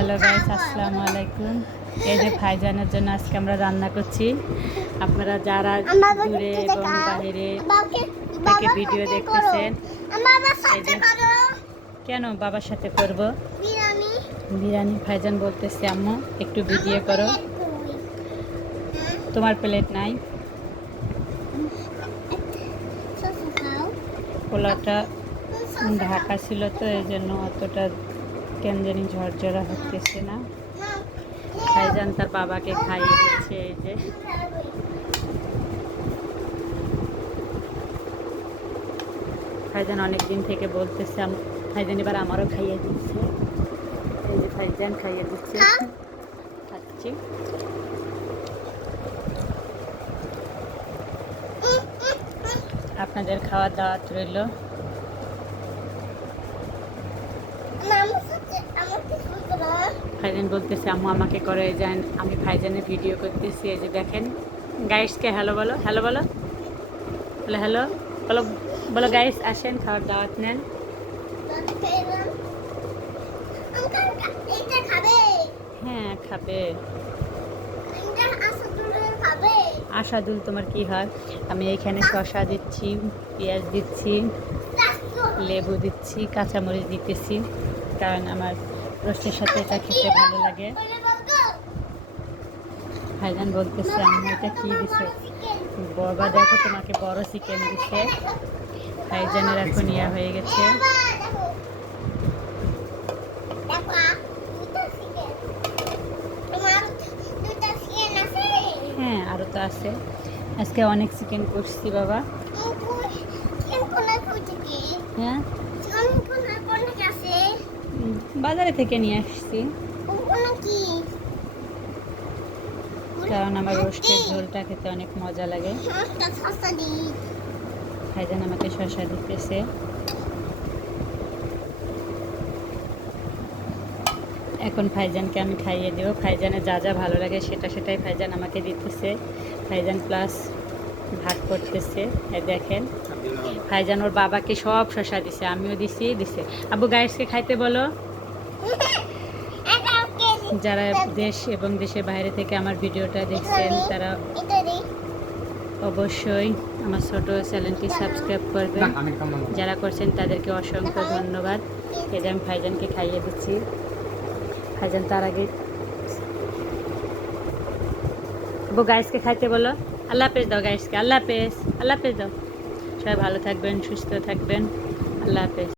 Hello guys আসসালামু আলাইকুম। এই যে ভাইজানের জন্য আজকে আমরা রান্না করছি। আপনারা যারা দূরে এবং বাইরে থেকে ভিডিও দেখতেছেন কেন বাবার সাথে করব? বিরিয়ানি। ভাইজান বলতেছে আম্মু একটু ভিডিও করো। তোমার প্লেট নাই? পোলাওটা ঢাকা ছিল তো এই জন্য অতটা কেন জানি ঝরঝরা হতেছে না। ভাইজান তার বাবাকে খাইয়ে দিচ্ছে এই যে। ভাইজান অনেক দিন থেকে বলতেছে ভাইজান এবার আমারও খাইয়ে দিচ্ছে। এই যে ভাইজান খাইয়ে দিচ্ছে। খাচ্ছি। আপনাদের খাওয়ার দাওয়াত রইল। ভাইজান বলতেছে, আম্মু আমাকে করে যান, আমি ভাইজানের ভিডিও করতেছি, এই যে দেখেন। গাইসকে হ্যালো বলো হ্যালো বলো। বলো হ্যালো বলো বলো গাইস আসেন, খাওয়ার দাওয়াত নেন। হ্যাঁ খাবে। আশাদুল, তোমার কি হয়? আমি এইখানে শশা দিচ্ছি, পেঁয়াজ দিচ্ছি, লেবু দিচ্ছি, কাঁচামরিচ দিতেছি। কারণ আমার রোস্টের সাথে এটা খেতে ভালো লাগে। ভাইজান বলতেছে আম্মু এটা কি দিছে? বাবা দেখো তোমাকে বড় চিকেন দিছে। ভাইজানের এখন ইয়া হয়ে গেছে। হ্যাঁ আরও তো আছে। আজকে অনেক চিকেন করছি বাবা। হ্যাঁ? বাজারে থেকে নিয়ে আসছি। কারণ আমার রোস্টের ঝোলটা খেতে অনেক মজা লাগে। ভাইজান আমাকে শশা দিতেছে। এখন ভাইজানকে আমি খাইয়ে দেবো। ভাইজানের যা যা ভালো লাগে সেটা সেটাই ভাইজান আমাকে দিতেছে। ভাইজান প্লাস ভাগ করতেছে। দেখেন। ভাইজান ওর বাবাকে সব শশা দিছে। আমিও দিছি দিছে। আবু গায়েসকে খাইতে বলো। যারা দেশ এবং দেশের বাইরে থেকে আমার ভিডিওটা দেখছেন তারা অবশ্যই আমার ছোট চ্যানেলটি সাবস্ক্রাইব করবেন। যারা করছেন তাদেরকে অসংখ্য ধন্যবাদ। এই যে আমি ভাইজানকে খাইয়ে দিচ্ছি। ভাইজান তার আগে আবু গাইসকে খাইতে বলো। আল্লাহ হাফেজ দাও গাইসকে আল্লাহ হাফেজ। আল্লাহ হাফেজ দাও। সবাই ভালো থাকবেন সুস্থ থাকবেন। আল্লাহ হাফেজ।